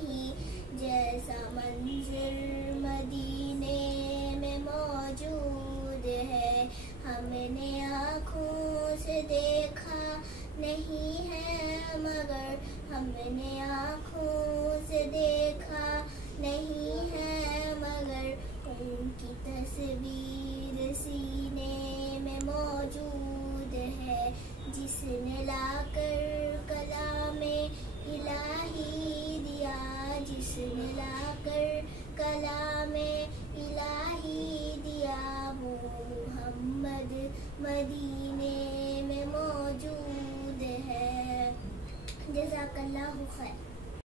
नहीं, जैसा मंज़र मदीने में मौजूद है। हमने आँखों से देखा नहीं है मगर, हमने आँखों से देखा नहीं है मगर, उनकी तस्वीर सीने में मौजूद है। जिसने लाकर कलामे इलाही दिया, जिसने लाकर कलामे इलाही दिया, वो मुहम्मद मदीने में मौजूद है। जज़ाकल्लाहु खैर।